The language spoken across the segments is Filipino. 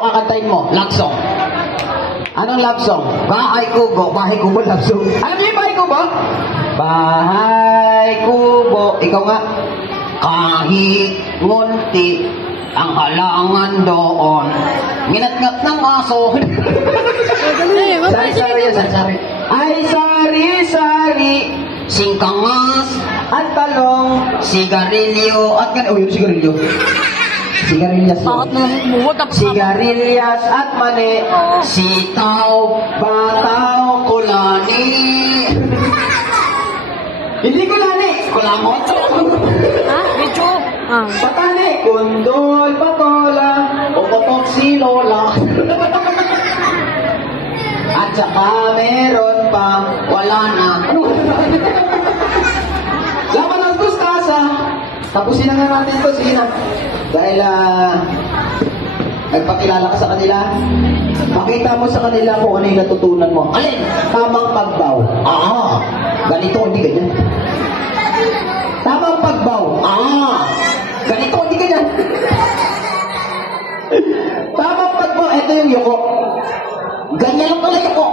kakantahin mo? Love song. Anong love song? Bahay Kubo. Bahay Kubo, love song. Alam niyo yung Bahay Kubo? Bahay Kubo. Ikaw nga. Kahit ngunti ang halangan doon. Nginat-ngat ng aso. Sari-sari yan, sari-sari. Ay, sari-sari. Singkangas at talong. Sigarilyo at gan... Oh, yung sigarilyo. Sigarilyas. Sigarilyas at mani. Sitaw, bataw, kulani. Hindi kulani. Kulamot. Ha? Medyo. Patani. Kundol, patola. Upotok si Lola. At saka meron pa. Wala na. Laban ang tustasa. Tapusin na nga natin ito. Sige na. Dahil nagpakilala ka sa kanila, makita mo sa kanila kung ano yung natutunan mo. Alin? Tamang pagbaw. Ganito, hindi ganyan. Tamang pagbaw. Ganito, hindi ganyan. Tamang pagbaw. Ito yung yuko. Ganyan lang pala yuko.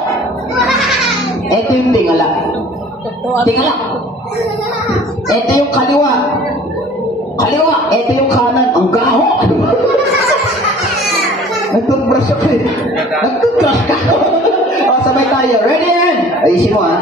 Ito yung tingala. Tingala. Ito yung kaliwa. Kaliwa. Ito yung kanan. Ang gaho. Nag-toothbrush ako eh. Nag-toothbrush ka. O, sabay tayo. Ready yan? Ayusin mo ha.